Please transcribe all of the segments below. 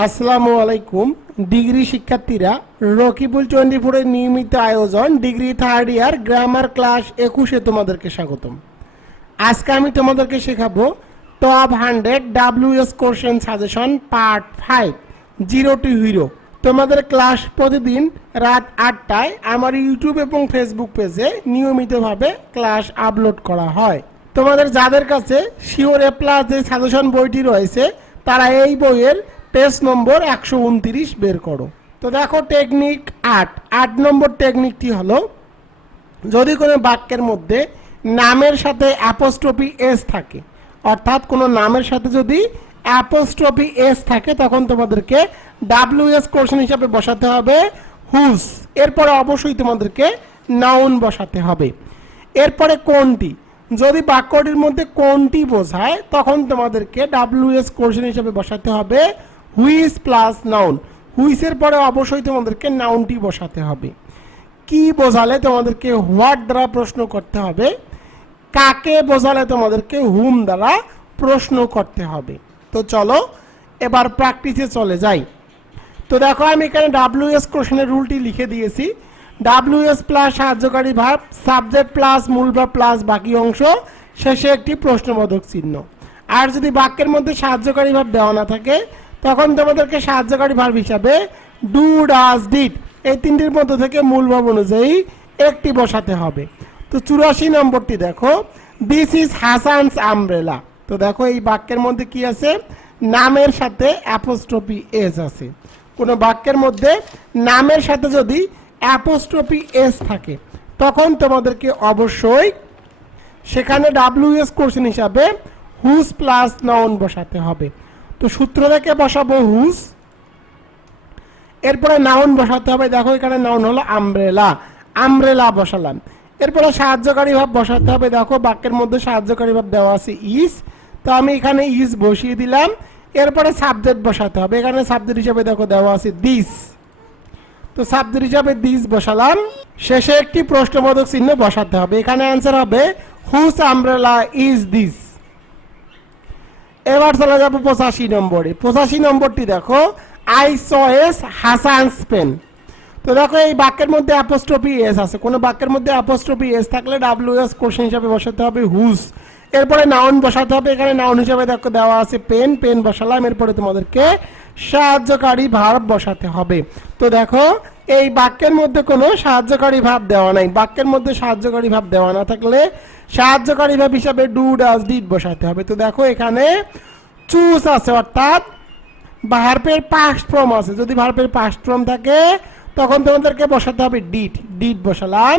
আসসালামু আলাইকুম। ডিগ্রি শিক্ষার্থীরা, রকিবুল ফোরের নিয়মিত আয়োজন, degree third year grammar class একুশে তোমাদেরকে স্বাগতম। আজকে আমি তোমাদেরকে শেখাবো top hundred WS question suggestion part five zero to hero তোমাদের ক্লাস প্রতিদিন রাত আটটায় আমার ইউটিউব এবং ফেসবুক পেজে নিয়মিতভাবে ক্লাস আপলোড করা হয়। তোমাদের যাদের কাছে শিওর এ প্লাস যে সাজেশন বইটি রয়েছে, তারা এই বইয়ের পেজ নম্বর একশো উনত্রিশ বের করো। তো দেখো টেকনিক আট। আট নম্বর টেকনিকটি হলো? যদি কোনো বাক্যের মধ্যে নামের সাথে অ্যাপোস্ট্রফি এস থাকে, অর্থাৎ কোনো নামের সাথে যদি অ্যাপোস্ট্রফি এস থাকে, তখন তোমাদেরকে ডাব্লিউ এস কোশ্চেন হিসাবে বসাতে হবে হুস এরপরে অবশ্যই তোমাদেরকে নাউন বসাতে হবে। এরপরে কোনটি? যদি বাক্যটির মধ্যে কোনটি বোঝায়, তখন তোমাদেরকে ডাব্লিউ এস কোশ্চেন হিসাবে বসাতে হবে হুইস প্লাস নাউন হুইসের পরে অবশ্যই তোমাদেরকে নাউনটি বসাতে হবে। কি বোঝালে তোমাদেরকে হোয়াট দ্বারা প্রশ্ন করতে হবে? কাকে বোঝালে তোমাদেরকে হুম দ্বারা প্রশ্ন করতে হবে? তো চলো, এবার প্র্যাকটিসে চলে যাই। তো দেখো, আমি এখানে ডাব্লিউএস কোশ্চেনের রুলটি লিখে দিয়েছি। ডাব্লিউএস প্লাস সাহায্যকারী ভাব সাবজেক্ট প্লাস মূল ভাব প্লাস বাকি অংশ, শেষে একটি প্রশ্নবোধক চিহ্ন। আর যদি বাক্যের মধ্যে সাহায্যকারী ভাব দেওয়া না থাকে তখন তোমাদেরকে সাহায্যকারী ভাব হিসাবে ডু, ডাজ, ডিড এই তিনটির মধ্যে থেকে মূল ভাব অনুযায়ী একটি বসাতে হবে। তো চুরাশি নম্বরটি দেখো। দিস ইজ হাসানস আমব্রেলা তো দেখো এই বাক্যের মধ্যে কি আছে? নামের সাথে অ্যাপোস্ট্রপি এস আছে। কোনো বাক্যের মধ্যে নামের সাথে যদি অ্যাপোস্ট্রপি এস থাকে, তখন তোমাদেরকে অবশ্যই সেখানে ডাব্লিউএস কোশ্চেন হিসাবে হুস প্লাস নাউন বসাতে হবে। তো সূত্র থেকে বসাবো হুস এরপরে নাউন বসাতে হবে। দেখো এখানে নাউন হলো আমব্রেলা আমব্রেলা বসালাম। এরপরে সাহায্যকারী ভাব বসাতে হবে। দেখো বাক্যের মধ্যে সাহায্যকারী ভাব দেওয়া আছে ইস। তো আমি এখানে ইস বসিয়ে দিলাম। এরপরে সাবজেক্ট বসাতে হবে। এখানে সাবজেক্ট হিসাবে দেখো দেওয়া আছে দিস। তো সাবজেক্ট হিসাবে দিস বসালাম। শেষে একটি প্রশ্নবোধক চিহ্ন বসাতে হবে। এখানে অ্যান্সার হবে, হুস আমব্রেলা ইজ দিস। এবার চলে যাব পঁচাশি নম্বরে। পঁচাশি নম্বরটি দেখো আই এস হাসান স্পেন। তো দেখো, এই বাক্যের মধ্যে অ্যাপোস্ট্রফি এস আছে। কোনো বাক্যের মধ্যে অ্যাপোস্ট্রফি এস থাকলে ডাব্লিউ এস কোশ্চেন হিসাবে বসাতে হবে হুস এরপরে নাউন বসাতে হবে। এখানে নাউন হিসাবে দেখো দেওয়া আছে পেন পেন বসালাম। এরপরে তোমাদেরকে সাহায্যকারী ভাব বসাতে হবে। তো দেখো, এই বাক্যের মধ্যে কোনো সাহায্যকারী ভাব দেওয়া নাই। বাক্যের মধ্যে সাহায্যকারী ভাব দেওয়া না থাকলে সাহায্যকারী ভাব হিসাবে ডু ডাজ ডিড বসাতে হবে। তো দেখো, এখানে চুজ আছে, অর্থাৎ ভার্পের পাস্ট আছে। যদি ভার্পের পাস্ট থাকে, তখন তোমাদেরকে বসাতে হবে ডিট ডিট বসালাম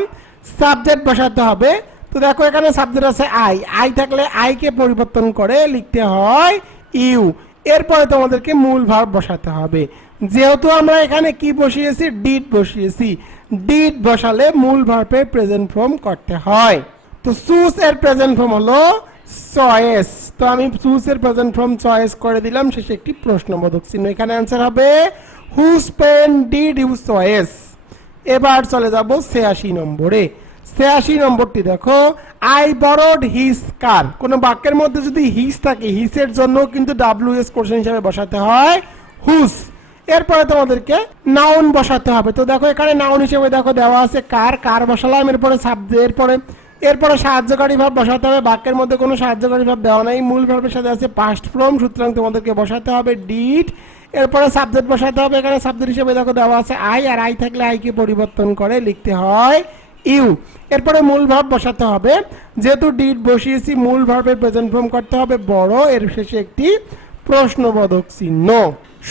সাবজেক্ট বসাতে হবে। তো দেখো, এখানে সাবজেক্ট আছে আই আই থাকলে আইকে পরিবর্তন করে লিখতে হয় ইউ এরপরে তোমাদেরকে মূল ভার্ব বসাতে হবে। যেহেতু আমরা এখানে কি বসিয়েছি? ডিট বসিয়েছি। ডিট বসালে মূল ভার্বের প্রেজেন্ট ফর্ম করতে হয়। তো সুস এর প্রেজেন্ট ফর্ম হলো চয়েস তো আমি চুজ এর প্রেজেন্ট ফর্ম চয়েস করে দিলাম, শেষে একটি প্রশ্নবোধক চিহ্ন। এখানে অ্যান্সার হবে whose pen did you choice এবার চলে যাব ছিয়াশি নম্বরে। ছিয়াশি নম্বরটি দেখো আই বরড হিস কার কোনো বাক্যের মধ্যে যদি হিস থাকে হিসের জন্য কিন্তু ডাব্লিউ এস কোশ্চেন হিসাবে বসাতে হয় হুস এরপরে তোমাদেরকে নাউন বসাতে হবে। তো দেখো এখানে নাউন হিসেবে দেখো দেওয়া আছে কার কার বসালাম, এরপরে সাবজেক্ট এরপরে এরপরে সাহায্যকারী ভাব বসাতে হবে। বাক্যের মধ্যে কোনো সাহায্যকারী ভাব দেওয়া নাই। মূল ভাবের সাথে আছে পাস্ট ফর্ম সুতরাং তোমাদেরকে বসাতে হবে ডিড এরপরে সাবজেক্ট বসাতে হবে। এখানে সাবজেক্ট হিসেবে দেখো দেওয়া আছে আই আর আই থাকলে আইকে পরিবর্তন করে লিখতে হয় ইউ। এরপরে মূল ভাব বসাতে হবে। যেহেতু ডিড বসিয়েছি, মূল ভাবের প্রেজেন্ট ফর্ম করতে হবে বড়। এর শেষে একটি প্রশ্নবোধক চিহ্ন।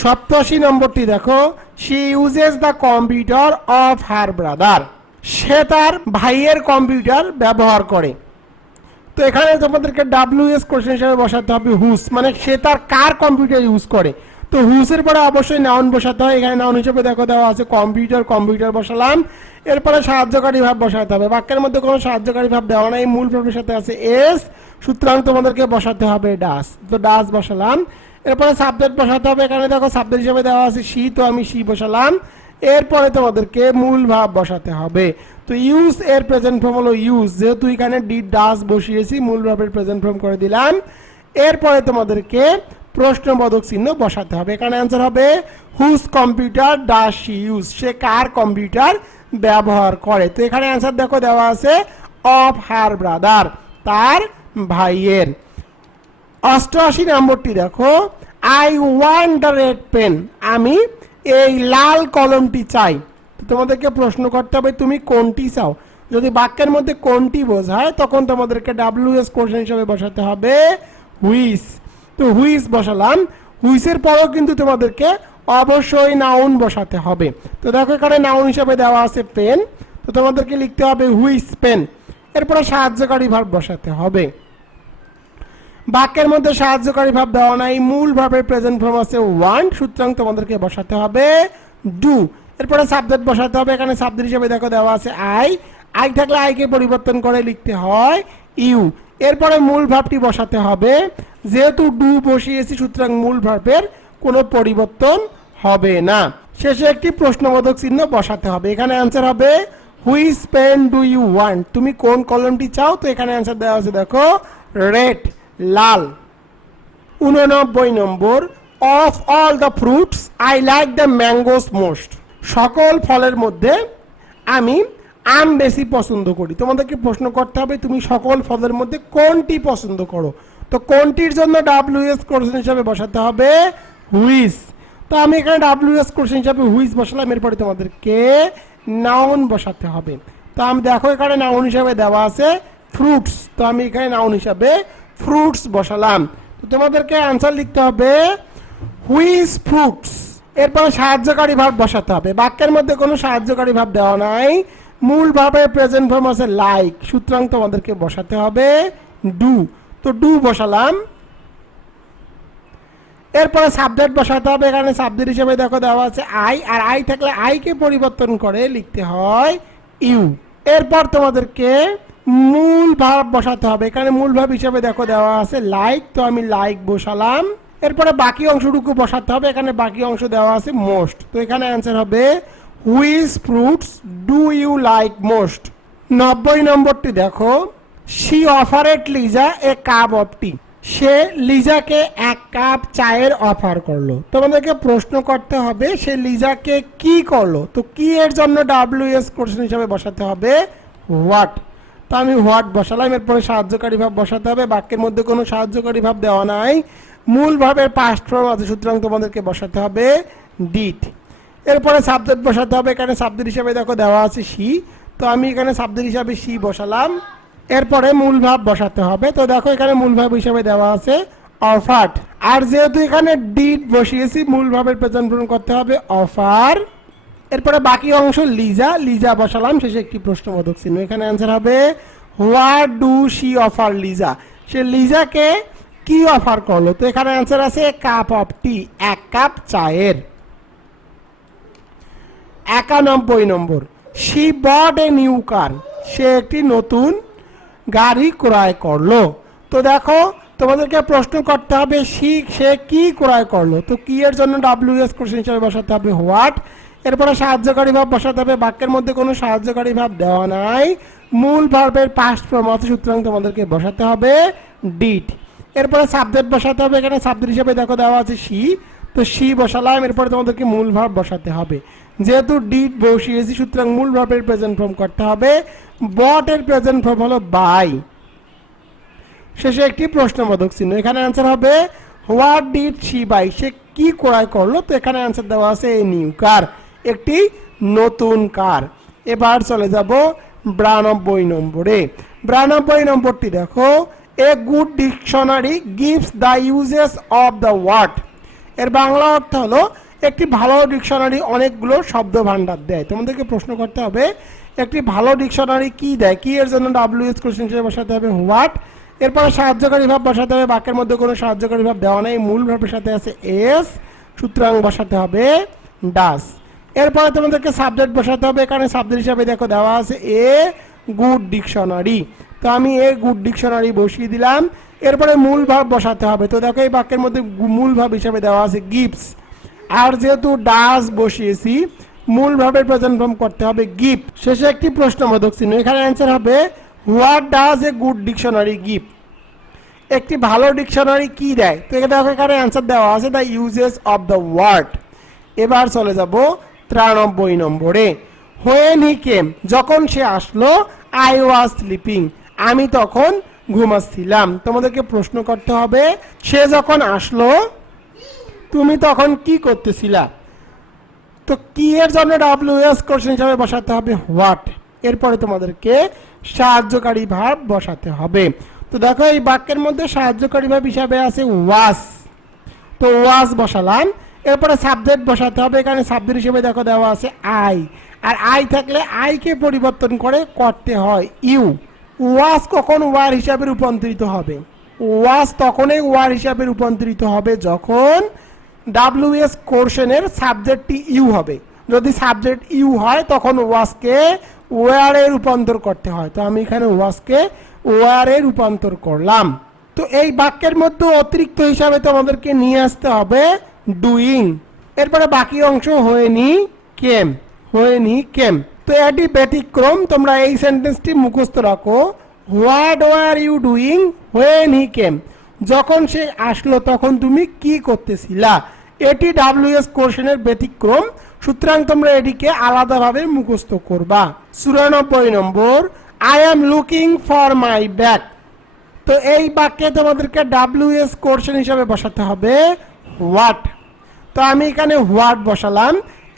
সপ্তাশি নম্বরটি দেখো। She uses the computer of her brother সে তার ভাইয়ের কম্পিউটার ব্যবহার করে। তো এখানে তোমাদেরকে ডাব্লিউ এস কোশ্চেন হিসেবে বসাতে হবে হুস মানে সে তার কার কম্পিউটার ইউজ করে। তো হুসের পরে অবশ্যই নাউন বসাতে হয়। এখানে নাউন হিসেবে দেখো দেওয়া আছে, কম্পিউটার কম্পিউটার বসালাম। এরপরে সাহায্যকারী ভাব বসাতে হবে। বাক্যের মধ্যে কোনো সাহায্যকারী ভাব দেওয়া নাই। মূল ভাবের সাথে আছে এস সুতরাং তোমাদেরকে বসাতে হবে ডাস। তো ডাস বসালাম। এরপরে সাবজেক্ট বসাতে হবে। এখানে দেখো সাবজেক্ট হিসেবে দেওয়া আছে সি, তো আমি সি বসালাম। এরপরে তোমাদেরকে মূল ভাব বসাতে হবে। তো ইউজ এর প্রেজেন্ট ফর্ম হলো ইউজ যেহেতু এখানে ডি, ডাস বসিয়েছি, মূল ভাবের প্রেজেন্ট ফর্ম করে দিলাম। এরপরে তোমাদেরকে প্রশ্নবোধক চিহ্ন বসাতে হবে। এখানে অ্যান্সার হবে হুজ কম্পিউটার ডাস ইউজ সে কার কম্পিউটার ব্যবহার করে? তো এখানে অ্যান্সার দেখো দেওয়া আছে অফ হার ব্রাদার তার ভাইয়ের। অষ্টআশি নম্বরটি দেখো I want the red pen আমি এই লাল কলমটি চাই। তোমাদেরকে প্রশ্ন করতে হবে, তুমি কোনটি চাও? যদি বাক্যের মধ্যে কোনটি বোঝায়, তখন তোমাদেরকে ডাব্লিউ এস কোশ্চেন হিসাবে বসাতে হবে হুইস তো হুইস বসালাম। হুইসের পরেও কিন্তু তোমাদেরকে অবশ্যই নাউন বসাতে হবে। তো দেখো এখানে নাউন হিসাবে দেওয়া আছে পেন তো তোমাদেরকে লিখতে হবে হুইস পেন এরপরে সাহায্যকারী ভাব বসাতে হবে। বাক্যের মধ্যে সাহায্যকারী ভাব দেওয়া নাই। মূল ভাবের প্রেজেন্ট ফর্ম আছে ওয়ান সুতরাং তোমাদেরকে বসাতে হবে ডু এরপরে সাবজেক্ট বসাতে হবে। এখানে সাবজেক্ট হিসেবে দেখো দেওয়া আছে আই আই থাকলে আইকে পরিবর্তন করে লিখতে হয় ইউ এরপরে মূল ভাবটি বসাতে হবে। যেহেতু ডু বসিয়েছি, সুতরাং মূল ভাবের কোনো পরিবর্তন হবে না। শেষে একটি প্রশ্নবোধক চিহ্ন বসাতে হবে। এখানে অ্যান্সার হবে হুইস পেন ডু ইউ ওয়ান্ট তুমি কোন কলমটি চাও? তো এখানে অ্যান্সার দেওয়া আছে দেখো রেড লাল। উননব্বই নম্বর of all the fruits I like the mangoes most সকল ফলের মধ্যে আমি আম বেশি পছন্দ করি। তোমাদেরকে প্রশ্ন করতে হবে, তুমি সকল ফলের মধ্যে কোনটি পছন্দ করো? তো কোনটির জন্য ডাব্লিউ এস কোশ্চেন হিসাবে বসাতে হবে? হুইস তো আমি এখানে ডাব্লিউ এস কোশ্চেন হিসাবে হুইস বসালাম, এরপরে তোমাদেরকে নাউন বসাতে হবে। তো আমি দেখো এখানে নাউন হিসাবে দেওয়া আছে ফ্রুটস তো আমি এখানে নাউন হিসাবে ফ্রুটস বসালাম। তো তোমাদেরকে অ্যান্সার লিখতে হবে হুইস ফ্রুটস এরপরে সাহায্যকারী ভাব বসাতে হবে। বাক্যের মধ্যে কোনো সাহায্যকারী ভাব দেওয়া নাই। মূল ভাবে প্রেজেন্ট ফর্ম আছে লাইক সুতরাং তোমাদেরকে বসাতে হবে ডু তো ডু বসালাম। এরপরে সাবজেক্ট বসাতে হবে। এখানে সাবজেক্ট হিসেবে দেখো দেওয়া আছে আই আর আই থাকলে আইকে পরিবর্তন করে লিখতে হয় ইউ এরপর তোমাদেরকে মূল ভাব বসাতে হবে। এখানে মূল ভাব হিসেবে দেখো দেওয়া আছে লাইক তো আমি লাইক বসালাম। এরপরে বাকি অংশটুকু বসাতে হবে। এখানে বাকি অংশ দেওয়া আছে মোস্ট তো এখানে অ্যান্সার হবে which fruits do you like most? নব্বই নম্বরটি দেখো। She offered Liza a cup of tea. সে লিজাকে এক কাপ চায়ের অফার করল। তোমাদেরকে প্রশ্ন করতে হবে, সে লিজাকে কি করল? তো কি এর জন্য ডাব্লিউ এস কোশ্চেন হিসাবে বসাতে হবে? হোয়াট? তো আমি হোয়াট বসালাম, এরপরে সাহায্যকারী ভাব বসাতে হবে, বাক্যের মধ্যে কোনো সাহায্যকারী ভাব দেওয়া নাই। মূল ভাবের পাস্ট ফর্ম আছে, সুতরাং তোমাদেরকে বসাতে হবে ডিট এরপরে সাবজেক্ট বসাতে হবে, এখানে সাবজেক্ট হিসাবে দেখো দেওয়া আছে সি তো আমি এখানে সাবজেক্ট হিসাবে সি বসালাম। এরপরে মূল ভাব বসাতে হবে, তো দেখো এখানে মূল ভাব হিসাবে দেওয়া আছে অফার্ট আর যেহেতু এখানে ডিট বসিয়েছি, মূল ভাবের প্রেজেন্ট পূরণ করতে হবে অফার এরপরে বাকি অংশ লিজা লিজা বসালাম, শেষে একটি প্রশ্নবোধক চিহ্ন। এখানে অ্যান্সার হবে what do she offer Liza সে লিজাকে কি অফার করল? তো এখানে অ্যান্সার আছে কাপ অফ টি এক কাপ চায়ের। একানব্বই নম্বর। She বড a new car. সে একটি নতুন গাড়ি ক্রয় করল। তো দেখো, তোমাদেরকে প্রশ্ন করতে হবে শি সে কি ক্রয় করল? তো কি এর জন্য ডাব্লিউ এস কোশ্চেন হিসাবে বসাতে হবে হোয়াট এরপরে সাহায্যকারী ভাব বসাতে হবে, বাক্যের মধ্যে কোনো সাহায্যকারী ভাব দেওয়া নাই। মূল ভার্বের পাস্ট ফর্ম আছে, সুতরাং তোমাদেরকে বসাতে হবে ডিট এরপরে সাবজেক্ট বসাতে হবে, এখানে সাবজেক্ট হিসেবে দেখো দেওয়া আছে সি। তো সি বসালাম, এরপরে তোমাদেরকে মূল ভাব বসাতে হবে। যেহেতু ডিট বসিয়েছি, সুতরাং মূল ভাবের প্রেজেন্ট ফর্ম করতে হবে। বট এর প্রেজেন্ট ফর্ম হলো বাই শেষে একটি প্রশ্নবোধক চিহ্ন। এখানে অ্যান্সার হবে হোয়াট ডিড শি বাই সে কি ক্রয় করল? তো এখানে অ্যান্সার দেওয়া আছে এ নিউ কার একটি নতুন কার এবার চলে যাব বিরানব্বই নম্বরে। বিরানব্বই নম্বরটি দেখো a good dictionary gives the uses of the word এর বাংলা অর্থ হলো একটি ভালো ডিকশনারি অনেকগুলো শব্দ ভাণ্ডার দেয়। তোমাদেরকে প্রশ্ন করতে হবে, একটি ভালো ডিকশনারি কি দেয়? কি এর জন্য ডাব্লিউ এস কোশ্চেন হিসেবে বসাতে হবে? হোয়াট এরপরে সাহায্যকারী ভাব বসাতে হবে, বাক্যের মধ্যে কোনো সাহায্যকারী ভাব দেওয়া নেই, মূল ভাবের সাথে আছে এস সুতরাং বসাতে হবে ডাস এরপরে তোমাদেরকে সাবজেক্ট বসাতে হবে, এখানে সাবজেক্ট হিসাবে দেখো দেওয়া আছে এ গুড ডিকশনারি তো আমি এ গুড ডিকশনারি বসিয়ে দিলাম। এরপরে মূল ভাব বসাতে হবে। তো দেখো এই বাক্যের মধ্যে মূল ভাব হিসাবে দেওয়া আছে গিফটস আর যেহেতু ডাস বসিয়েছি মূল ভাবের প্রেজেন্ট ফর্ম করতে হবে গিফট শেষে একটি প্রশ্নবোধক চিহ্ন। এখানে অ্যান্সার হবে what does a good dictionary gift একটি ভালো ডিকশনারি কি দেয়? তো দেখো, এখানে অ্যান্সার দেওয়া আছে the uses of the word এবার চলে যাব তিরানব্বই নম্বরে। হোয়েন হি কেম যখন সে আসলো আই ওয়াজ স্লিপিং আমি তখন ঘুমাচ্ছিলাম। তোমাদেরকে প্রশ্ন করতে হবে, সে যখন আসলো তুমি তখন কি করতেছিলা? তো কি এর জন্য ডাব্লিউ এস কোশ্চেন হিসাবে বসাতে হবে? হোয়াট? এরপরে তোমাদেরকে সাহায্যকারী ভাব বসাতে হবে। তো দেখো, এই বাক্যের মধ্যে সাহায্যকারী ভাব হিসাবে আছে ওয়াস তো ওয়াস বসালাম। এরপরে সাবজেক্ট বসাতে হবে। এখানে সাবজেক্ট হিসেবে দেখো দেওয়া আছে আই আর আই থাকলে আইকে পরিবর্তন করে করতে হয় ইউ ওয়াস কখন ওয়ার হিসাবে রূপান্তরিত হবে? ওয়াস তখনই ওয়ার হিসাবে রূপান্তরিত হবে যখন ডাব্লিউএস কোর্শনের সাবজেক্টটি ইউ হবে। যদি সাবজেক্ট ইউ হয়, তখন ওয়াসকে ওয়ারে রূপান্তর করতে হয়। তো আমি এখানে ওয়াসকে ওয়ারে রূপান্তর করলাম। তো এই বাক্যের মধ্যে অতিরিক্ত হিসাবে তোমাদেরকে নিয়ে আসতে হবে ডুইং এরপরে বাকি অংশ হয়নি কেম হয়নি কেম তো এটি ব্যতিক্রম, তোমরা এই সেন্টেন্সটি মুখস্থ রাখো। What were you doing when he came যখন সে আসলো তখন তুমি কি করতেছিলা? এটি ডাব্লিউএস কোশ্চেনের ব্যতিক্রম। সুতরাং তোমরা এটিকে আলাদাভাবে মুখস্থ করবা। চুরানব্বই number I am looking for my bag তো এই বাক্যে তোমাদেরকে ডাব্লিউএস কোশ্চেন হিসাবে বসাতে হবে হোয়াট তো আমি এখানে হোয়াট বসালাম।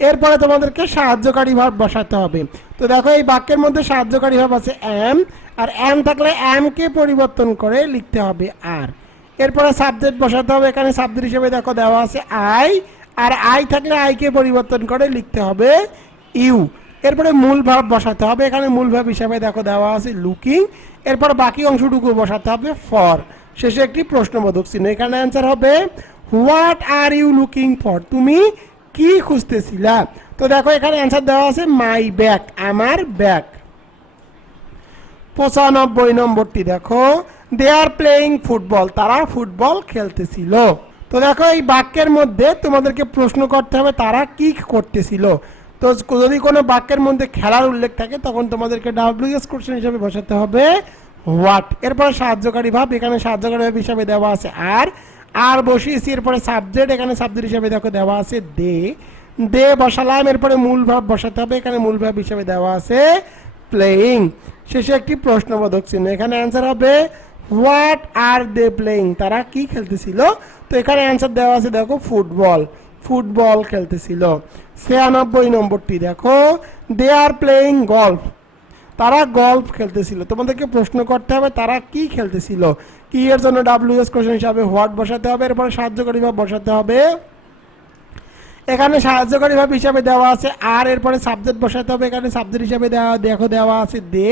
এরপরে তোমাদেরকে সাহায্যকারী ভাব বসাতে হবে। তো দেখো এই বাক্যের মধ্যে সাহায্যকারী ভাব আছে অ্যাম আর অ্যাম থাকলে অ্যামকে পরিবর্তন করে লিখতে হবে আর এরপরে সাবজেক্ট বসাতে হবে। এখানে সাবজেক্ট হিসেবে দেখো দেওয়া আছে আই আর আই থাকলে আইকে পরিবর্তন করে লিখতে হবে ইউ এরপরে মূল ভাব বসাতে হবে। এখানে মূল ভাব হিসাবে দেখো দেওয়া আছে লুকিং এরপর বাকি অংশটুকু বসাতে হবে ফর শেষে একটি প্রশ্নবোধক চিহ্ন। এখানে অ্যান্সার হবে what are you looking for তুমি কি খুঁজতেছিলা? তো দেখো এখানে অ্যান্সার দেওয়া আছে মাই ব্যাগ আমার ব্যাগ পঁচানব্বই নম্বরটি দেখো। দে আর প্লেয়িং ফুটবল তারা ফুটবল খেলতেছিল। তো দেখো, এই বাক্যের মধ্যে তোমাদেরকে প্রশ্ন করতে হবে, তারা কি করতেছিল? তো যদি কোনো বাক্যের মধ্যে খেলার উল্লেখ থাকে, তখন তোমাদেরকে ডাব্লিউএস কোশ্চেন হিসেবে বসাতে হবে হোয়াট এরপরে সাহায্যকারী ভাব, এখানে সাহায্যকারী ভাব হিসাবে দেওয়া আছে আর। আর বসিয়েছি, এরপরে সাবজেক্ট এখানে সাবজেক্ট হিসাবে দেখো দেওয়া আছে দে দে বসালাম, এরপরে মূল ভাব বসাতে হবে, এখানে মূল ভাব হিসাবে দেওয়া আছে প্লেয়িং শেষে একটি প্রশ্নবোধক চিহ্ন, এখানে অ্যান্সার হবে হোয়াট আর দে প্লেয়িং তারা কি খেলতেছিল? তো এখানে অ্যান্সার দেওয়া আছে, দেখো ফুটবল ফুটবল খেলতেছিল। ছিয়ানব্বই নম্বরটি, দেখো দে আর প্লেয়িং গল্ফ তারা গল্ফ খেলতেছিল। তোমাদেরকে প্রশ্ন করতে হবে, তারা কি খেলতেছিল? কি এর জন্য ডাব্লিউএস কোশ্চেন হিসাবে হোয়াট বসাতে হবে? এরপরে সাহায্যকারী ভাব বসাতে হবে। এখানে সাহায্যকারী ভাব হিসাবে দেওয়া আছে, আর এরপরে সাবজেক্ট বসাতে হবে। এখানে সাবজেক্ট হিসাবে দেওয়া দেখো, দেওয়া আছে দে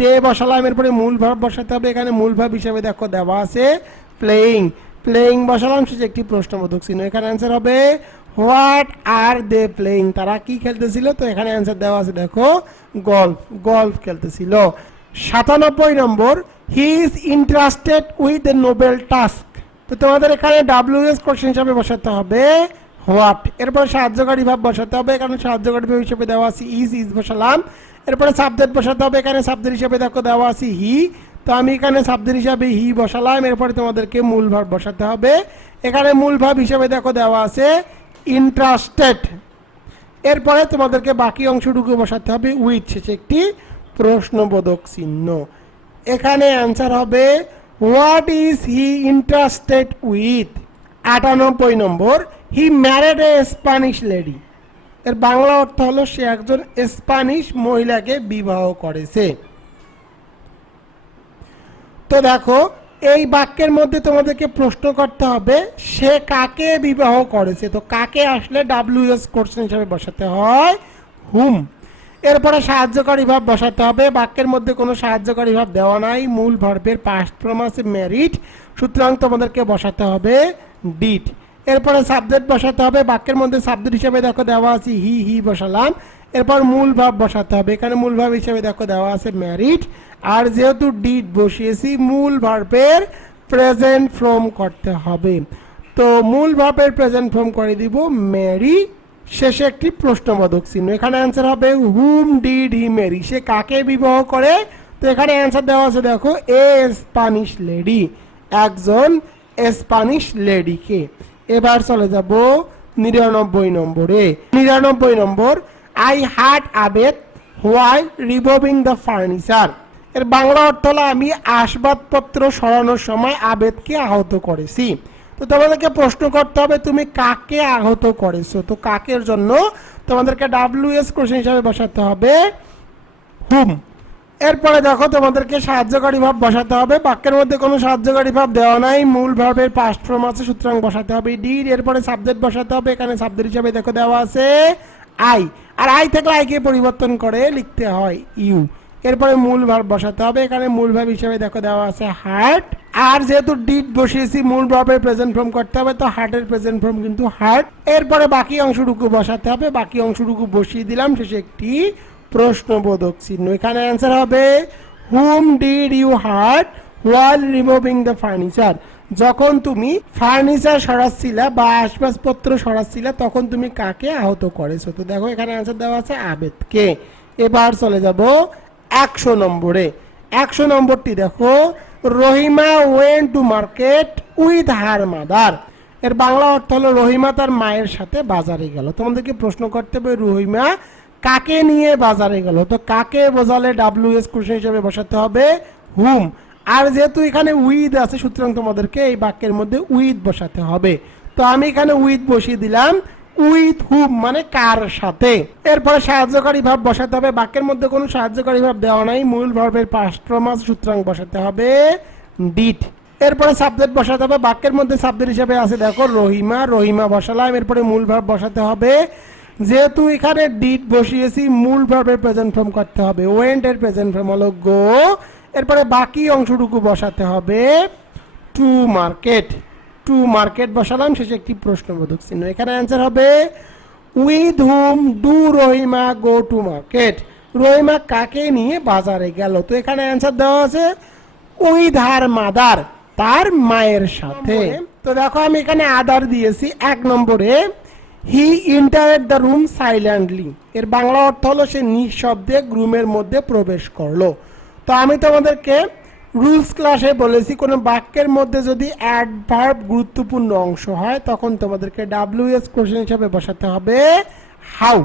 দে বসালাম এরপরে মূল ভাব বসাতে হবে। এখানে মূল ভাব হিসাবে দেখো দেওয়া আছে প্লেয়িং প্লেয়িং বসালাম, শেষে একটি প্রশ্নবোধক চিহ্ন। এখানে অ্যান্সার হবে হোয়াট আর দে প্লেয়িং তারা কি খেলতেছিল? তো এখানে অ্যান্সার দেওয়া আছে, দেখো গল্ফ গল্ফ খেলতেছিল। সাতানব্বই number he is interested with a noble task তো তোমাদের এখানে ডাব্লিউএস কোশ্চেন হিসাবে বসাতে হবে হোয়াট এরপরে সাহায্যকারী ভাব বসাতে হবে। এখানে সাহায্যকারী ভাব হিসেবে দেওয়া আছে ইজ ইজ বসালাম। এরপরে সাবজেক্ট বসাতে হবে, এখানে সাবজেক্ট হিসাবে দেখো দেওয়া আছে হি। তো আমি এখানে সাবজেক্ট হিসাবে হি বসালাম, এরপরে তোমাদেরকে মূল ভাব বসাতে হবে। এখানে মূল ভাব হিসাবে দেখো দেওয়া আছে, ইন্টারেস্টেড। এরপরে তোমাদেরকে বাকি অংশটুকু বসাতে হবে, উইথ শেষে একটি প্রশ্নবোধক চিহ্ন। এখানে অ্যান্সার হবে, what is he interested with? আটানব্বই number, he married a Spanish lady. এর বাংলা অর্থ হলো সে একজন স্প্যানিশ মহিলাকে বিবাহ করেছে। তো দেখো, এই বাক্যের মধ্যে তোমাদেরকে প্রশ্ন করতে হবে, সে কাকে বিবাহ করেছে? তো কাকে আসলে ডাব্লিউএস কোশ্চেন হিসাবে বসাতে হয়? হুম। এরপরে সাহায্যকারী ভাব বসাতে হবে, বাক্যের মধ্যে কোনো সাহায্যকারী ভাব দেওয়া নাই, মূল ভার্বের পাস্ট ফর্ম আছে মেরিট সুতরাং তোমাদেরকে বসাতে হবে ডিট এরপরে সাবজেক্ট বসাতে হবে, বাক্যের মধ্যে সাবজেক্ট হিসেবে দেখো দেওয়া আছে হি হি বসালাম। এরপর মূল ভাব বসাতে হবে, এখানে মূল ভাব হিসেবে দেখো দেওয়া আছে ম্যারিড আর যেহেতু ডিট বসিয়েছি, মূল ভার্বের প্রেজেন্ট ফর্ম করতে হবে। তো মূল ভার্বের প্রেজেন্ট ফর্ম করে দিব ম্যারি শেষে একটি প্রশ্নবোধক চিহ্ন। এখানে অ্যান্সার হবে হুম ডিড হি ম্যারি সে কাকে বিবাহ করে? তো এখানে অ্যান্সার দেওয়া আছে, দেখো এ স্প্যানিশ লেডি একজন স্প্যানিশ লেডিকে এবার চলে যাব নিরানব্বই নম্বরে। নিরানব্বই number I had a bed while removing the furniture এর বাংলা অর্থ হলো, আমি আসবাবপত্র সরানোর সময় আবেদকে আহত করেছি। তো তোমাদেরকে প্রশ্ন করতে হবে, তুমি কাকে আহত করেছ? তো কাকের জন্য তোমাদেরকে ডাব্লিউ এস কোশ্চেন হিসাবে বসাতে হবে। হুম। এরপরে দেখো তোমাদেরকে সাহায্যকারী ভাব বসাতে হবে। বাক্যের মধ্যে কোনো সাহায্যকারী ভাব দেওয়া নাই, মূল ভাবের পাস্ট ফর্ম আছে, সুতরাং বসাতে হবে ডিড এরপরে সাবজেক্ট বসাতে হবে, এখানে সাবজেক্ট হিসাবে দেখো দেওয়া আছে আই আর আই থেকে আইকে পরিবর্তন করে লিখতে হয় ইউ এরপরে মূল ভাব বসাতে হবে, এখানে মূল ভাব হিসাবে দেখো দেওয়া আছে হার্ট আর যেহেতু ডিড বসিয়েছি, মূল ভাবের প্রেজেন্ট ফর্ম করতে হবে, তো হার্টের প্রেজেন্ট ফর্ম কিন্তু হার্ট এরপরে বাকি অংশটুকু বসাতে হবে, বাকি অংশটুকু বসিয়ে দিলাম, শেষে একটি প্রশ্নবোধক চিহ্ন। এখানে অ্যান্সার হবে whom did you hurt while removing the furniture যখন তুমি ফার্নিচার সরাচ্ছিলে বা আসবাবপত্র সরাচ্ছিলে, তখন তুমি কাকে আহত করেছ? তো দেখো, এখানে অ্যান্সার দেওয়া আছে আবেদকে এবার চলে যাব একশো নম্বরে। একশো নম্বরটি দেখো, Rahima went to market with her mother এর বাংলা অর্থ হলো, রহিমা তার মায়ের সাথে বাজারে গেল। তোমাদেরকে প্রশ্ন করতে হবে, রহিমা কাকে নিয়ে বাজারে গেল? তো কাকে বোঝালে ডাব্লিউ এস কোশ্চেন হিসেবে বসাতে হবে? হুম। আর যেহেতু এখানে উইথ আছে, সুতরাং তোমাদেরকে এই বাক্যের মধ্যে উইথ বসাতে হবে। তো আমি এখানে উইথ বসিয়ে দিলাম। উইথ হুম মানে কার সাথে? এরপরে সাহায্যকারী ভাব বসাতে হবে। বাক্যের মধ্যে কোনো সাহায্যকারী ভাব দেওয়া নাই। মূল ভাবের পাস্ট্রমাস সুতরাং বসাতে হবে ডিট। এরপরে সাবজেক্ট বসাতে হবে। বাক্যের মধ্যে সাবজেক্ট হিসেবে আছে, দেখো, রহিমা রহিমা বসালাম। এরপরে মূল ভাব বসাতে হবে যেহেতু এখানে ডিট বসিয়েছি মূল ভাবের প্রেজেন্ট ফর্ম করতে হবে। ওয়েন্ট এর প্রেজেন্ট ফর্ম হলো গো এরপরে বাকি অংশটুকু বসাতে হবে। টু মার্কেট টু মার্কেট বসালাম শেষে একটি প্রশ্নবোধক চিহ্ন। এখানে অ্যান্সার হবে with whom do Rahima go to market Rahima কাকে নিয়ে বাজারে গেল? তো এখানে অ্যান্সার দেওয়া আছে উইথ হার মাদার তার মায়ের সাথে। তো দেখো আমি এখানে আদার দিয়েছি এক নম্বরে। He entered the room silently এর বাংলা অর্থ হলো সে নিঃশব্দে রুমের মধ্যে প্রবেশ করল। তো আমি তোমাদেরকে রুলস ক্লাসে বলেছি, কোনো বাক্যের মধ্যে যদি অ্যাডভার্ব গুরুত্বপূর্ণ অংশ হয়, তখন তোমাদেরকে ডাব্লিউএস কোশ্চেন হিসাবে বসাতে হবে হাউ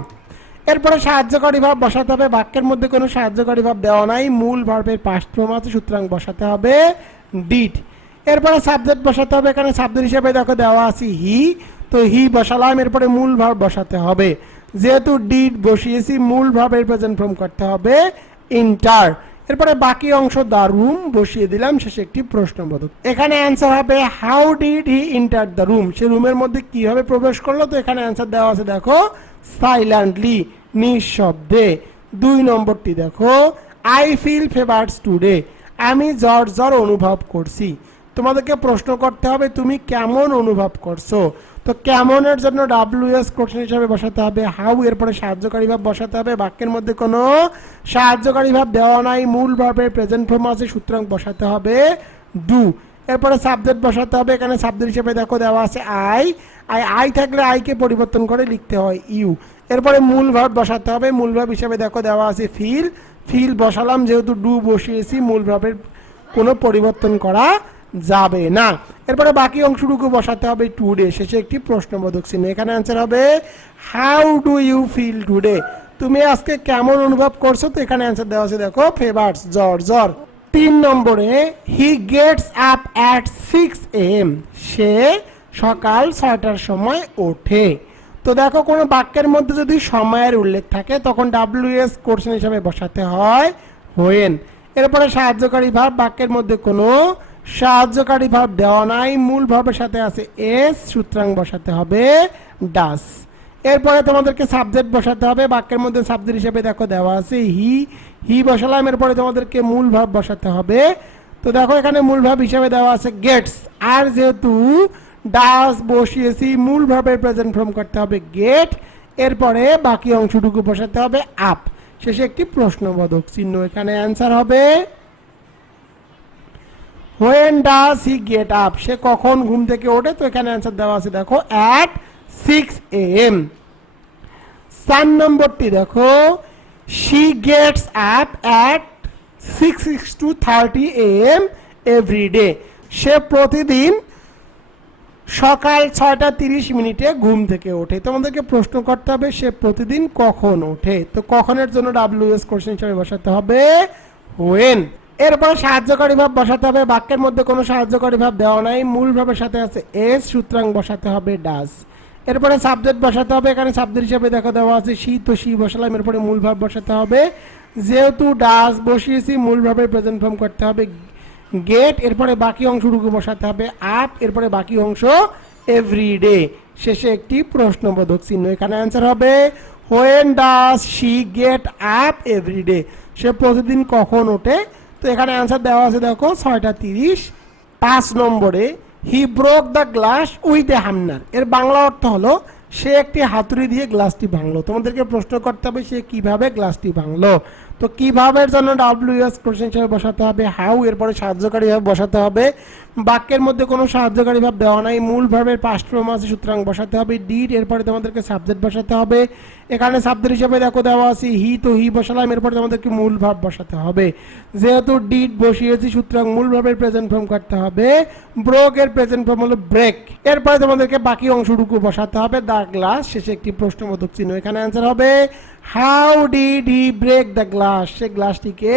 এরপরে সাহায্যকারী ভাব বসাতে হবে, বাক্যের মধ্যে কোনো সাহায্যকারী ভাব দেওয়া নাই, মূল ভার্বের পাস্ট ফর্ম আছে, সুতরাং বসাতে হবে ডিড এরপরে সাবজেক্ট বসাতে হবে, এখানে সাবজেক্ট হিসেবে দেখো দেওয়া আছে হি তো হি বসালাম এরপরে মূল ভাব বসাতে হবে। যেহেতু ডিড বসিয়েছি, মূল ভাবের প্রেজেন্ট ফর্ম করতে হবে ইন্টার এরপরে বাকি অংশ দা রুম বসিয়ে দিলাম, শেষে একটি প্রশ্নবোধক। এখানে অ্যান্সার হবে how did he enter the room সে রুমের মধ্যে কীভাবে প্রবেশ করল? তো এখানে অ্যান্সার দেওয়া আছে, দেখো সাইলেন্টলি নিঃশব্দে। দুই নম্বরটি দেখো আই ফিল ফেভার্স টুডে আমি জ্বর জ্বর অনুভব করছি। তোমাদেরকে প্রশ্ন করতে হবে, তুমি কেমন অনুভব করছ? তো কেমনের জন্য ডাব্লিউ এস কোশ্চেন হিসাবে বসাতে হবে? হাউ এরপরে সাহায্যকারী ভাব বসাতে হবে? বাক্যের মধ্যে কোনো সাহায্যকারী ভাব দেওয়া নাই। মূল ভাবে প্রেজেন্ট ফর্ম আছে, সুতরাং বসাতে হবে ডু এরপরে সাবজেক্ট বসাতে হবে। এখানে সাবজেক্ট হিসেবে দেখো দেওয়া আছে আই আই আই থাকলে আইকে পরিবর্তন করে লিখতে হয় ইউ এরপরে মূল ভাব বসাতে হবে। মূল ভাব হিসেবে দেখো দেওয়া আছে ফিল ফিল বসালাম, যেহেতু ডু বসিয়েছি, মূল ভাবের কোনো পরিবর্তন করা যাবে না। এরপরে বাকি অংশটুকু বসাতে হবে টুডে শেষে একটি প্রশ্নবোধক চিহ্ন। এখানে অ্যান্সার হবে how do you feel today তুমি আজকে কেমন অনুভব করছ? তো এখানে অ্যান্সার দেওয়া আছে, দেখো ফেভার্স জ্বর জ্বর। তিন নম্বরে he gets up at six M সে সকাল ছয়টার সময় ওঠে। তো দেখো, কোনো বাক্যের মধ্যে যদি সময়ের উল্লেখ থাকে, তখন ডাব্লিউ এস কোর্সন হিসাবে বসাতে হয়, হোয়েন। এরপরে সাহায্যকারী ভাব বাক্যের মধ্যে কোনো সাহায্যকারী ভাব দেওয়া নাই, মূল ভাবের সাথে আছে এস, সুতরাং বসাতে হবে ডাস। এরপরে তোমাদেরকে সাবজেক্ট বসাতে হবে, বাক্যের মধ্যে সাবজেক্ট হিসেবে দেখো দেওয়া আছে হি। হি বসালাম, এরপরে তোমাদেরকে মূল ভাব বসাতে হবে। তো দেখো এখানে মূল ভাব হিসেবে দেওয়া আছে গেটস। আর যেহেতু ডাস বসিয়েছি, মূল ভাবের প্রেজেন্ট ফর্ম করতে হবে গেট। এরপরে বাকি অংশটুকু বসাতে হবে আপ। শেষে একটি প্রশ্নবোধক চিহ্ন এখানে অ্যান্সার হবে। When does he get up সে কখন ঘুম থেকে ওঠে? তো এখানে অ্যান্সার দেওয়া আছে, দেখো অ্যাট সিক্স এ এম সান নম্বরটি দেখো she gets up at six six to thirty A M every day সে প্রতিদিন সকাল ছয়টা তিরিশ মিনিটে ঘুম থেকে ওঠে। তোমাদেরকে প্রশ্ন করতে হবে, সে প্রতিদিন কখন ওঠে? তো কখনের জন্য ডাব্লিউ এস কোশ্চেন হিসাবে বসাতে হবে হোয়েন এরপর সাহায্যকারী ভাব বসাতে হবে। বাক্যের মধ্যে কোনো সাহায্যকারী ভাব দেওয়া নাই। মূল ভাবের সাথে আছে এস, সুতরাং বসাতে হবে ডাস। এরপরে সাবজেক্ট বসাতে হবে। এখানে সাবজেক্ট হিসাবে দেখা দেওয়া আছে শি তো শি বসালাম। এরপরে মূল ভাব বসাতে হবে। যেহেতু ডাস বসিয়েছি, মূল ভাবে প্রেজেন্ট ফর্ম করতে হবে। গেট, এরপরে বাকি অংশটুকু বসাতে হবে। আপ, এরপরে বাকি অংশ এভরিডে। শেষে একটি প্রশ্নবোধক চিহ্ন। এখানে অ্যান্সার হবে when does she get up everyday সে প্রতিদিন কখন ওঠে? তো এখানে অ্যান্সার দেওয়া আছে দেখো, ছয়টা তিরিশ। পাঁচ নম্বরে he broke the glass with a hammer এর বাংলা অর্থ হলো, সে একটি হাতুড়ি দিয়ে গ্লাসটি ভাঙলো। তোমাদেরকে প্রশ্ন করতে হবে, সে কীভাবে গ্লাসটি ভাঙলো? তো কীভাবে জন্য ডাব্লিউ এস কোশ্চেন হিসেবে বসাতে হবে হাউ এরপরে সাহায্যকারী ভাবে বসাতে হবে, বাক্যের মধ্যে কোনো সাহায্যকারী ভাব দেওয়া নাই, মূল ভাবের পাস্ট ফর্ম আছে সুতরাং বসাতে হবে ডিড এরপরে তোমাদেরকে সাবজেক্ট বসাতে হবে, এখানে সাবজেক্ট হিসেবে দেখো দেওয়া আছে হি তো হি বসালাম, এরপরে তোমাদেরকে মূল ভাব বসাতে হবে, যেহেতু ডিড বসিয়েছি সুতরাং মূল ভাবের প্রেজেন্ট ফর্ম করতে হবে ব্রোক এর প্রেজেন্ট ফর্ম হলো ব্রেক এরপরে তোমাদেরকে বাকি অংশটুকু বসাতে হবে দা গ্লাস শেষে একটি প্রশ্নবোধক চিহ্ন এখানে অ্যান্সার হবে how did he break the glass সে গ্লাসটিকে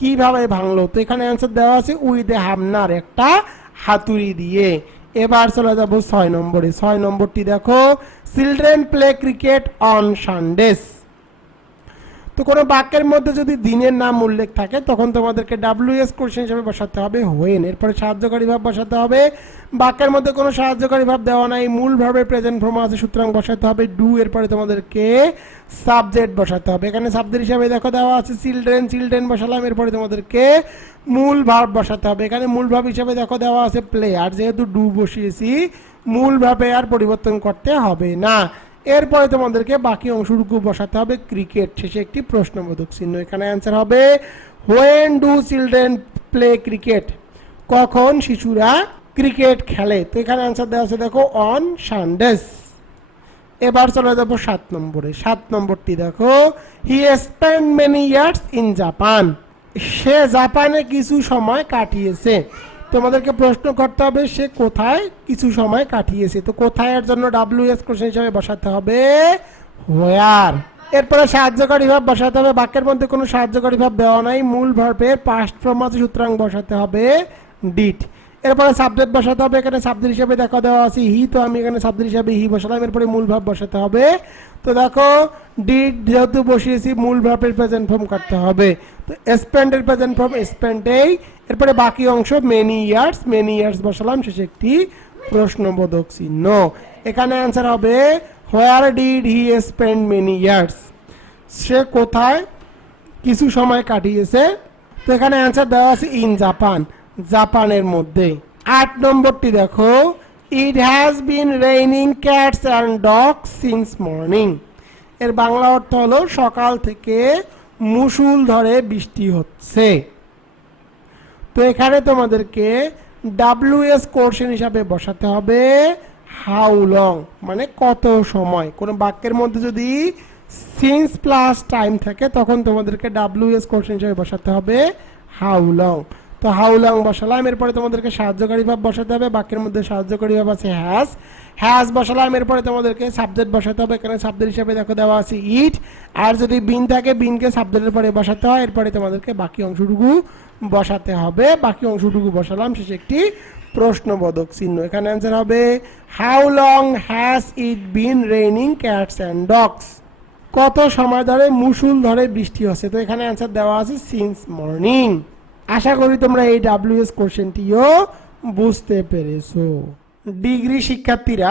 কীভাবে ভাঙলো? তো এখানে অ্যান্সার দেওয়া আছে উইথ এ হামনার একটা হাতুড়ি দিয়ে। এবার চলে যাব ছয় নম্বরে। ছয় নম্বরটি দেখো children play cricket on Sundays তো কোনো বাক্যের মধ্যে যদি দিনের নাম উল্লেখ থাকে, তখন তোমাদেরকে ডাব্লিউ এস কোশ্চেন হিসেবে বসাতে হবে হোয়েন এরপরে সাহায্যকারী ভাব বসাতে হবে। বাক্যের মধ্যে কোনো সাহায্যকারী ভাব দেওয়া নাই, মূল ভাবে প্রেজেন্ট ফর্ম আছে, সুতরাং বসাতে হবে ডু এরপরে তোমাদেরকে সাবজেক্ট বসাতে হবে। এখানে সাবজেক্ট হিসাবে দেখো দেওয়া আছে চিলড্রেন চিলড্রেন বসালাম। এরপরে তোমাদেরকে মূল ভাব বসাতে হবে। এখানে মূল ভাব হিসাবে দেখো দেওয়া আছে প্লে আর যেহেতু ডু বসিয়েছি, মূল ভাবে আর পরিবর্তন করতে হবে না। এরপরে তোমাদেরকে বাকি অংশটুকু বসাতে হবে। ক্রিকেট শেষে একটি প্রশ্নবোধক চিহ্ন এখানে অ্যান্সার হবে। When do children play cricket কখন শিশুরা ক্রিকেট খেলে? তো এখানে অ্যান্সার দেওয়া আছে, দেখো অন সানডেস এবার চলে যাব সাত নম্বরে। সাত নম্বরটি দেখো he spend many years in Japan সে জাপানে কিছু সময় কাটিয়েছে। তোমাদেরকে প্রশ্ন করতে হবে, সে কোথায়? কিছু সময় কাটিয়েছে। তো কোথায় এর জন্য ডাব্লিউ এস কোশ্চেন হিসাবে বসাতে হবে? হোয়ার এরপরে সাহায্যকারী ভাব বসাতে হবে। বাক্যের মধ্যে কোনো সাহায্যকারী ভাব দেওয়া নাই। মূল ভার্বের পাস্ট ফর্ম আছে সুতরাং বসাতে হবে। ডিট এরপরে সাবজেক্ট বসাতে হবে। এখানে সাবজেক্ট হিসাবে দেখা দেওয়া আছে হি তো আমি এখানে সাবজেক্ট হিসাবে হি বসালাম। এরপরে মূল ভাব বসাতে হবে। তো দেখো ডিড যেহেতু বসিয়েছি, মূল ভাবের প্রেজেন্ট ফর্ম করতে হবে। তো স্পেন্ডের প্রেজেন্ট ফর্ম স্পেন্ডেই এরপরে বাকি অংশ মেনি ইয়ার্স মেনি ইয়ার্স বসালাম, শেষে একটি প্রশ্নবোধক চিহ্ন। এখানে অ্যান্সার হবে where did he spend many years সে কোথায়? কিছু সময় কাটিয়েছে। তো এখানে অ্যান্সার দেওয়া আছে ইন জাপান জাপানের মধ্যে। আট নম্বরটি দেখো it has been raining cats and dog since morning এর বাংলা অর্থ হলো, সকাল থেকে মুসুল ধরে বৃষ্টি হচ্ছে। তো এখানে তোমাদেরকে ডাব্লিউ এস কোর্শন হিসাবে বসাতে হবে হাউ লং মানে কত সময়? কোনো বাক্যের মধ্যে যদি সিন্স প্লাস টাইম থাকে, তখন তোমাদেরকে ডাব্লিউ এস কোর্শন হিসাবে বসাতে হবে হাউ লং তো হাউ লং বসালাম, এরপরে তোমাদেরকে সাহায্যকারী ভাব বসাতে হবে, বাক্যের মধ্যে সাহায্যকারী ভাব আছে হ্যাজ হ্যাজ বসালাম, এরপরে তোমাদেরকে সাবজেক্ট বসাতে হবে, এখানে সাবজেক্ট হিসাবে দেখো দেওয়া আছে ইট আর যদি বিন থাকে বিনকে সাবজেক্টের পরে বসাতে হয়, এরপরে তোমাদেরকে বাকি অংশটুকু বসাতে হবে। বাকি অংশটুকু বসালাম। শেষে একটি প্রশ্নবোধক চিহ্ন। এখানে অ্যান্সার হবে how long has it been raining cats and dogs কত সময় ধরে মুসুল ধরে বৃষ্টি হচ্ছে? তো এখানে অ্যান্সার দেওয়া আছে সিন্স মর্নিং আশা করি তোমরা এই ডাব্লিউএস কোশ্চেনটিও বুঝতে পেরেছ। ডিগ্রি শিক্ষার্থীরা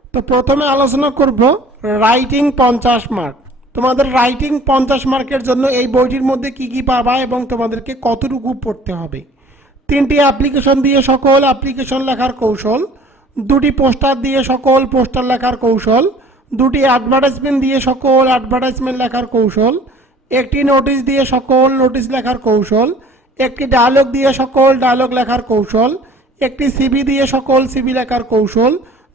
তো প্রথমে আলোচনা করব রাইটিং পঞ্চাশ মার্ক তোমাদের রাইটিং পঞ্চাশ মার্কের জন্য এই বইটির মধ্যে কি কি পাবা এবং তোমাদেরকে কতটুকু পড়তে হবে? তিনটি অ্যাপ্লিকেশন দিয়ে সকল অ্যাপ্লিকেশন লেখার কৌশল, দুটি পোস্টার দিয়ে সকল পোস্টার লেখার কৌশল, দুটি অ্যাডভার্টাইজমেন্ট দিয়ে সকল অ্যাডভার্টাইজমেন্ট লেখার কৌশল, একটি নোটিশ দিয়ে সকল নোটিশ লেখার কৌশল, একটি ডায়লগ দিয়ে সকল ডায়লগ লেখার কৌশল, একটি সিবি দিয়ে সকল সিবি লেখার কৌশল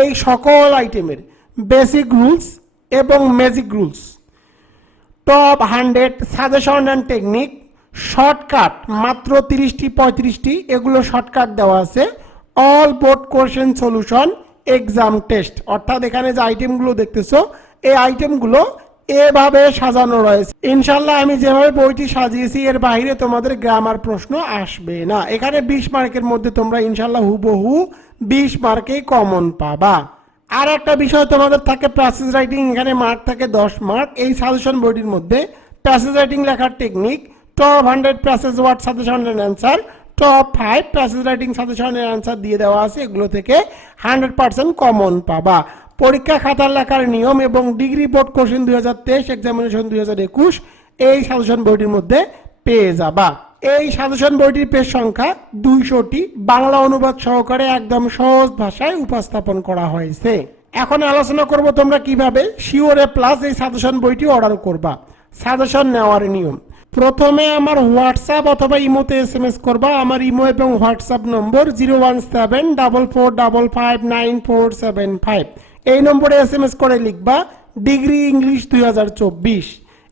এই সকল আইটেমের বেসিক রুলস এবং magic rules top hundred suggestion and technique shortcut মাত্র তিরিশটি, পঁয়ত্রিশটি, এগুলো শর্টকাট দেওয়া আছে। All board question solution exam test অর্থাৎ এখানে যে আইটেমগুলো দেখতেছো, এই আইটেমগুলো এভাবে সাজানো রয়েছে। ইনশাল্লাহ আমি যেভাবে বইটি সাজিয়েছি, এর বাইরে তোমাদের গ্রামার প্রশ্ন আসবে না। এখানে বিশ মার্কের মধ্যে তোমরা ইনশাল্লাহ হুবহু বিশ মার্কেই কমন পাবা। আর একটা বিষয় তোমাদের থাকে প্যাসেজ রাইটিং এখানে মার্ক থাকে দশ মার্ক এই সাজেশন বইটির মধ্যে প্যাসেজ রাইটিং লেখার technique top hundred passage word suggestion and answer top five passage writing suggestion এর অ্যান্সার দিয়ে দেওয়া আছে। এগুলো থেকে হান্ড্রেড পার্সেন্ট কমন পাবা। পরীক্ষা খাতার লেখার নিয়ম এবং ডিগ্রি বোর্ড কোশ্চেন দুই হাজার তেইশ এক্সামিনেশন দুই হাজার একুশ, এই সাজেশন বইটির মধ্যে পেয়ে যাবা। এই সাজেশন বইটির পেজ সংখ্যা দুইশোটি। বাংলা অনুবাদ সহকারে একদম সহজ ভাষায় উপস্থাপন করা হয়েছে। এখন আলোচনা করব তোমরা কীভাবে শিওরে প্লাস এই সাজেশন বইটি অর্ডার করবা। সাজেশন নেওয়ার নিয়ম। প্রথমে আমার হোয়াটসঅ্যাপ অথবা ইমোতে এস এম এস করবা। আমার ইমো এবং WhatsApp number zero one seven double four double five nine four seven five এই নম্বরে এস এম এস করে লিখবা ডিগ্রি ইংলিশ দুই হাজার চব্বিশ।